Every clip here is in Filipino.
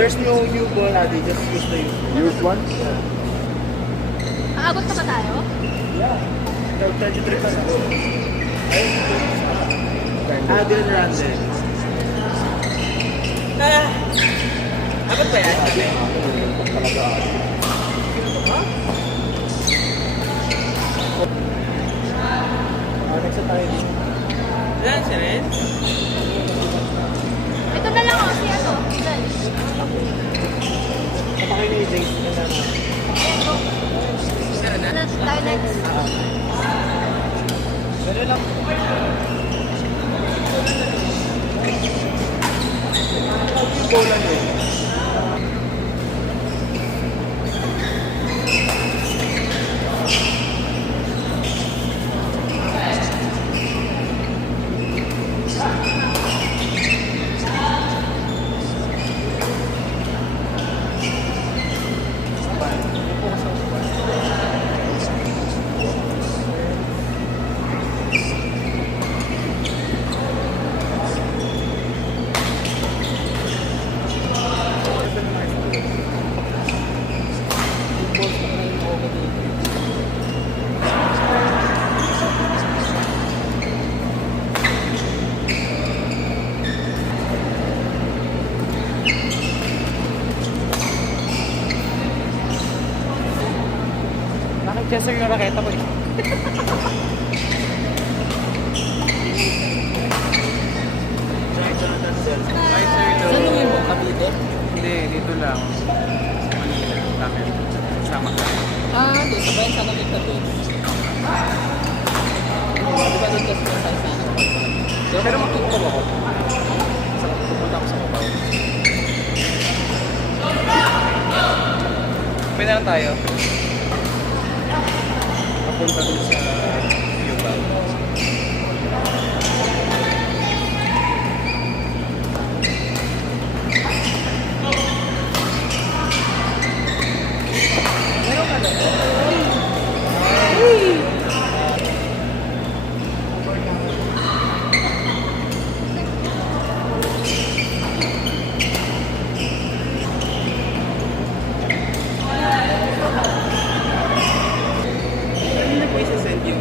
There's no new ball, Adi. Just use the Used one? Aabot na ba tayo? Yeah. 33 pa na. Adil Randel. Abot ba yan? Talaga. Next na tayo dito. Yan, si Ren. Ito na lang ako, si ano? Dal. Kapakay na yung days. Ano tayo next? Ganun lang. Yung bola nyo. Nakik-chester yung raketa ko eh. Hi, Sir Lo. Saan yung mo? Cavite? Hindi, dito lang. Sa Manila. Kami. Sama ka. Dito ba yung sana kita doon? Di ba doon kasi yung sana? Pero magtutuwa ako. Pupunta ako sa Cubao. Pwede na tayo. Papunta dun sa Cubao. Hindi na po isa-send yung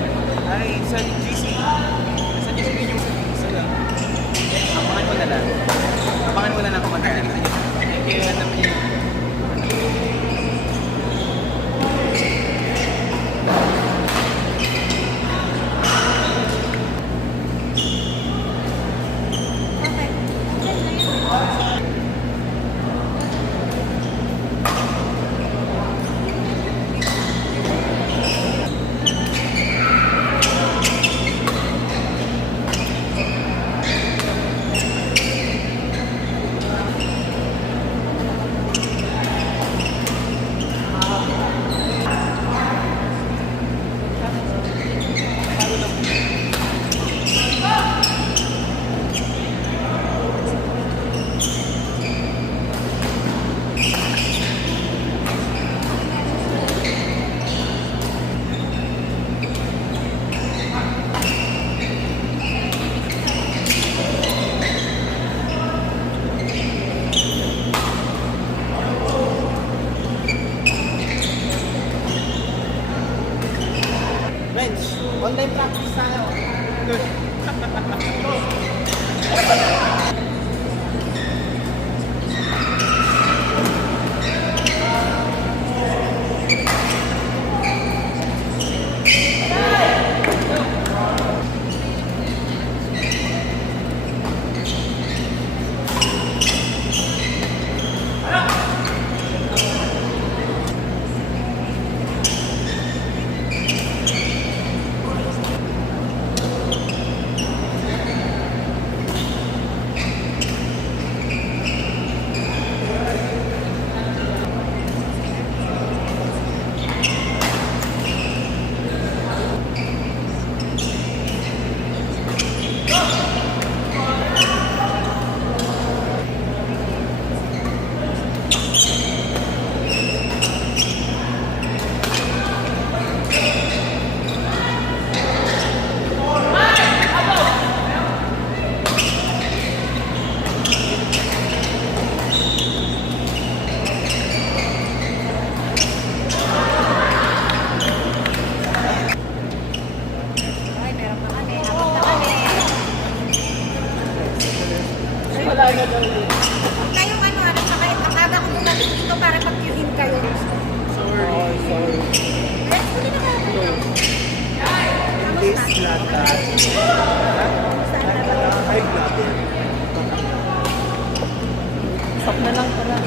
na lang pala.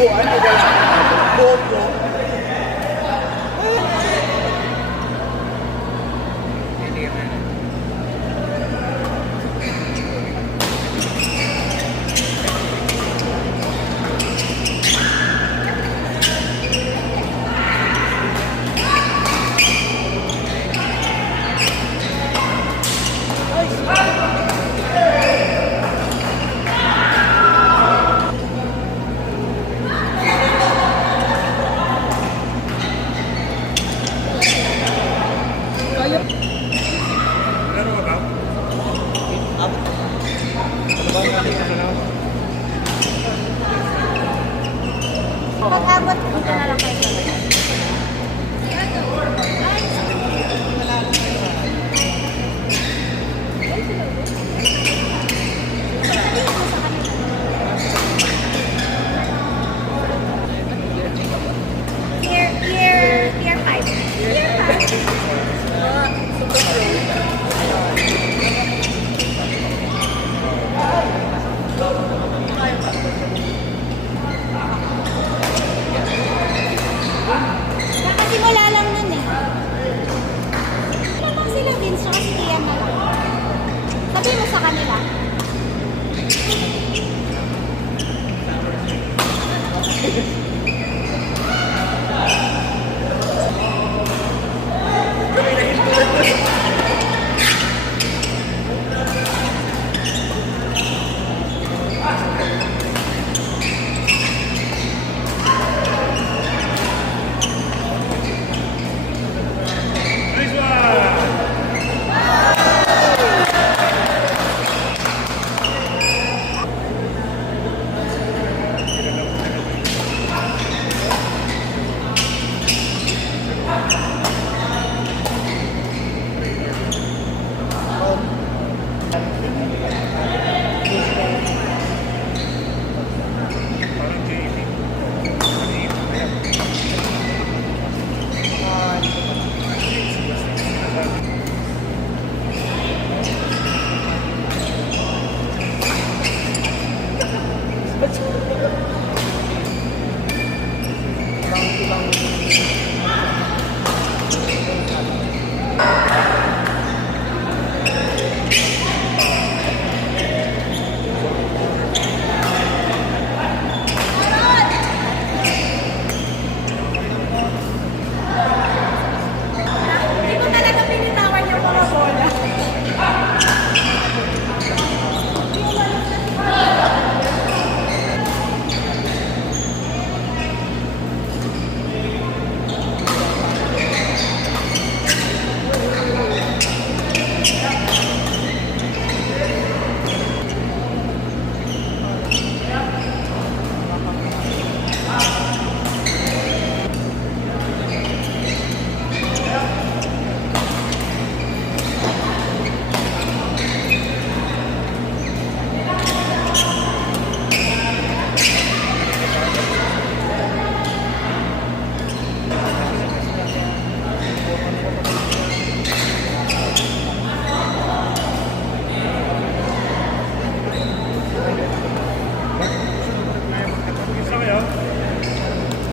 Buwan o wala? GoPro. Hindi ka na. Laro ka ba? Pag-abot, punta na lang kayo. Year 5. Year 5. Nakasimula lang nun eh. Wala lang sila Vince, tsaka si Kian na lang. Sabi mo sa kanila. Nice one! Parang JP.